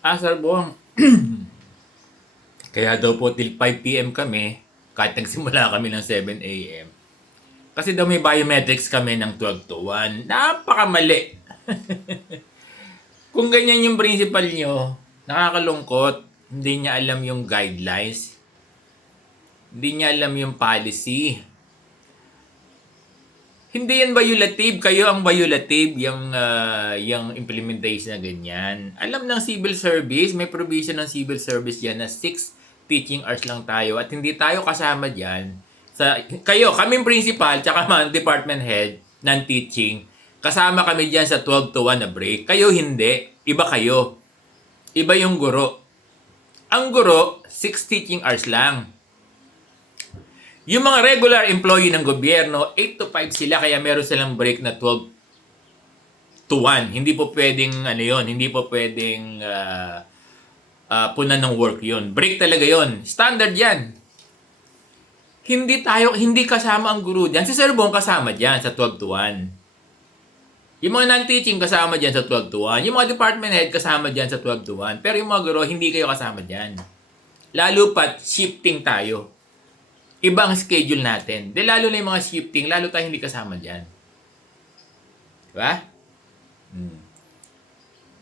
Sir Bong, kaya daw po till 5 p.m. kami, kahit nagsimula kami ng 7 a.m. Kasi daw may biometrics kami ng 12 to 1. Napakamali. Kung ganyan yung principal nyo, nakakalungkot. Hindi niya alam yung guidelines. Hindi niya alam yung policy. Hindi yan violative. Kayo ang violative yung implementation na ganyan. Alam ng civil service, may provision ng civil service yan na 6 teaching hours lang tayo at hindi tayo kasama diyan. Kayo, kaming principal, tsaka mga department head ng teaching, kasama kami diyan sa 12 to 1 na break. Kayo hindi. Iba kayo. Iba yung guro. Ang guro, 6 teaching hours lang. Yung mga regular employee ng gobyerno, 8 to 5 sila kaya meron silang break na 12 to 1. Hindi po pwedeng hindi po pwedeng punan ng work yon. Break talaga yon. Standard yan. Hindi kasama ang guru diyan. Si Sir Bong kasama diyan sa 12 to 1. Yung mga non-teaching kasama diyan sa 12 to 1. Yung mga department head kasama diyan sa 12 to 1. Pero yung mga guro, hindi kayo kasama diyan. Lalo pat shifting tayo. Ibang schedule natin. De lalo na yung mga shifting, lalo tayo hindi kasama dyan. Diba?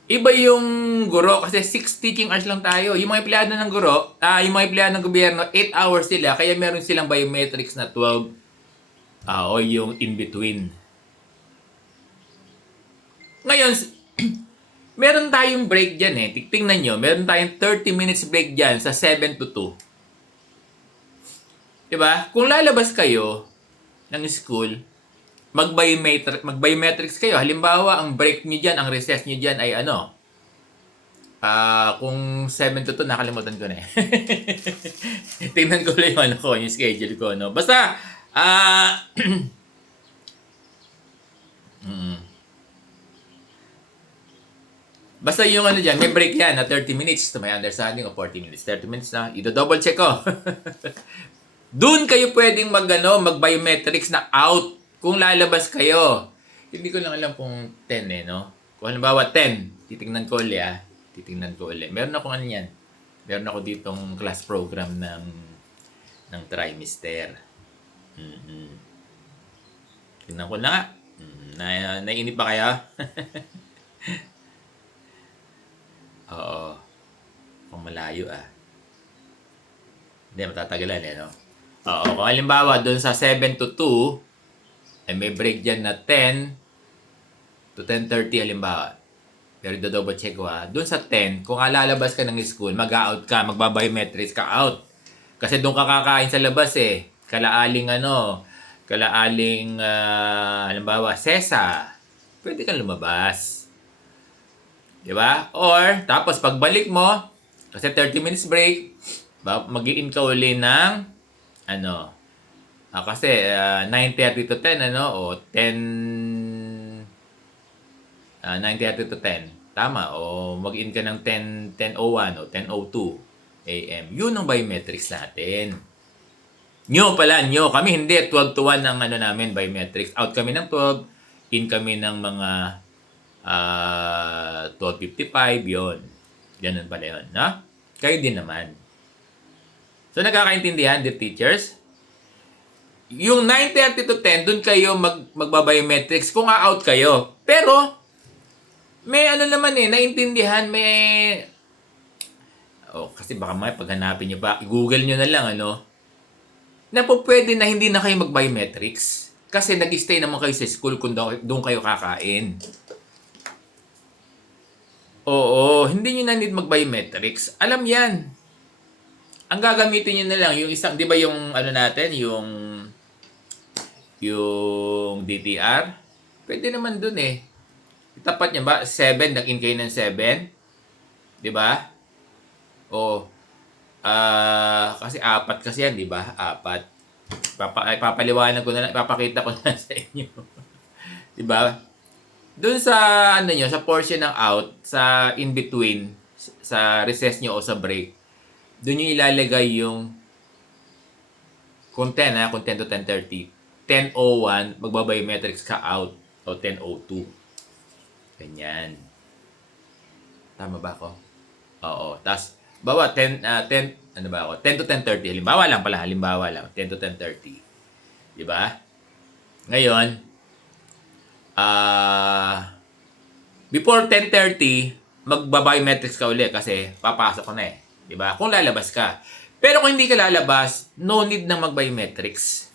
Iba yung guro kasi 6 teaching hours lang tayo. Yung mga empleyado ng guro, yung mga empleyado ng gobyerno, 8 hours sila, kaya meron silang biometrics na 12 o yung in-between. Ngayon, meron tayong break dyan eh. Tingnan nyo, meron tayong 30 minutes break dyan sa 7 to 2. Diba? Kung lalabas kayo ng school, mag-biometrics kayo. Halimbawa, ang break niyo diyan, ang recess niyo diyan ay ano? Kung 7 to 2, nakalimutan ko na eh. Tingnan ko lang yung schedule ko, no? Basta, basta yung diyan, may break yan na 30 minutes to my understanding o 40 minutes. 30 minutes na, i-double check ko. Doon kayo pwedeng mag-biometrics na out kung lalabas kayo. Hindi ko lang alam kung 10 eh, no? Kung halimbawa 10, titingnan ko ulit Titingnan ko ulit. Meron ako yan. Meron ako ditong class program ng trimester. Tingnan ko na nga. Nainip ba kaya? Oo. Kung malayo Hindi, matatagalan eh, no? Oo, kung halimbawa doon sa 7 to 2, may break dyan na 10 to 10:30 halimbawa. Pero double check ko Doon sa 10, kung lalabas ka ng school, mag-out ka, magbabiometrics ka out. Kasi doon ka kakain sa labas eh. Kalaaling halimbawa, sesa. Pwede kang lumabas. Di ba? Or, tapos pagbalik mo, kasi 30 minutes break, mag-i-in ka uli ng kasi 9:30 to 10 o 9:30 to 10. Tama, o mag-in ka ng 10:01 o 10:02 AM. Yun ang biometrics natin. Kami hindi 12 to 1 ang namin biometrics. Out kami ng 12, in kami ng mga 12:55 yon. Ganun pala yun, no? Kayo din naman. So, nagkakaintindihan, dear teachers? Yung 9:30 to 10, dun kayo magbabiometrics kung out kayo. Pero, may naman naintindihan, kasi baka paghanapin nyo pa, i-google nyo na lang, na po pwede na hindi na kayo mag-biometrics. Kasi nag-stay naman kayo sa school kung doon kayo kakain. Oo, hindi nyo na need mag-biometrics. Alam yan. Ang gagamitin nyo na lang, yung isang, di ba yung natin, yung DTR, pwede naman dun eh. Tapat niya ba? 7, nag-in kayo ng 7. Di ba? Kasi 4 kasi yan, di ba? 4. Papaliwanag ko na lang, ipapakita ko na sa inyo. Di ba? Doon sa sa portion ng out, sa in between, sa recess nyo o sa break, doon nyo ilalagay yung kung 10 kung 10 to 10:30. 10:01, magbabiometrics ka out o 10:02. Ganyan. Tama ba ako? Oo. Tapos, bawa 10, ano ba ako? 10 to 10:30. Halimbawa lang. 10 to 10:30. Di ba? Ngayon, before 10:30, magba-biometrics ka uli kasi papasok ko na eh. Di ba? Kung lalabas ka. Pero kung hindi ka lalabas, no need na mag-biometrics.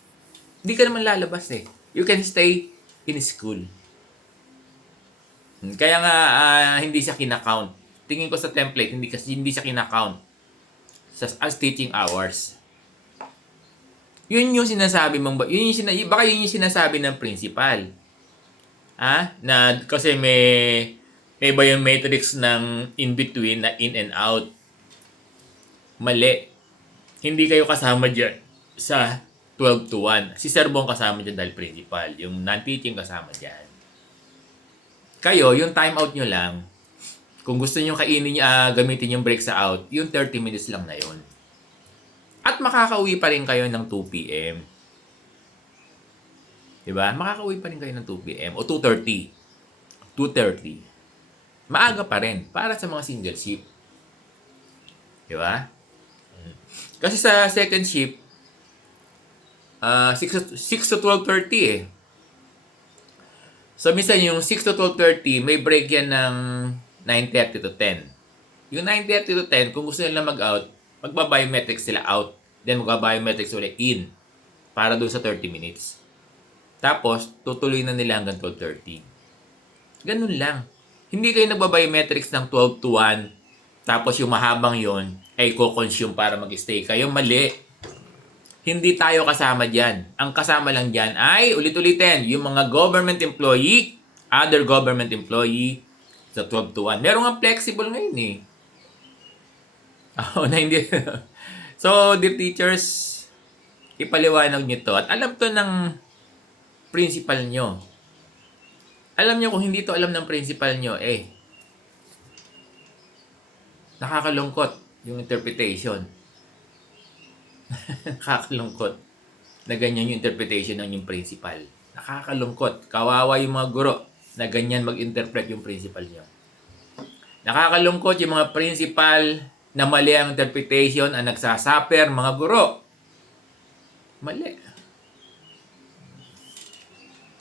Hindi ka naman lalabas eh. You can stay in school. Kaya nga hindi siya kina-count. Tingin ko sa template, hindi siya kina-count as teaching hours. Yun yung sinasabi mong baka yun yung sinasabi ng principal. Na kasi may biometrics ng in between na in and out. Mali. Hindi kayo kasama diyan sa 12 to 1. Si Sir Bong kasama diyan dahil principal. Yung non-teaching kasama diyan. Kayo, yung time out nyo lang, kung gusto nyo gamitin yung break sa out, yung 30 minutes lang na yun. At makakauwi pa rin kayo ng 2 p.m. Diba? Makakauwi pa rin kayo ng 2 p.m. o 2:30. 2:30. Maaga pa rin para sa mga single shift. Diba? Kasi sa second shift, 6 to 12:30 eh. So, minsan yung 6 to 12:30, may break yan ng 9:30 to 10. Yung 9:30 to 10, kung gusto nila mag-out, magba-biometrics sila out. Then, magba-biometrics ulit in para doon sa 30 minutes. Tapos, tutuloy na nila hanggang 12:30. Ganun lang. Hindi kayo nagba-biometrics ng 12 to 1, tapos yung mahabang yon ay co-consume para mag-stay kayo. Mali. Hindi tayo kasama dyan. Ang kasama lang dyan ay, ulit-ulitin, yung mga government employee, other government employee, sa 12 to 1. Meron nga flexible ngayon eh. Na hindi. So, dear teachers, ipaliwanag nyo to. At alam to ng principal nyo. Alam nyo kung hindi to alam ng principal nyo, nakakalungkot yung interpretation. Nakakalungkot na ganyan yung interpretation ng yung principal. Nakakalungkot. Kawawa yung mga guro na ganyan mag-interpret yung principal niyo. Nakakalungkot yung mga principal na mali ang interpretation ang nagsasaper mga guro. Mali.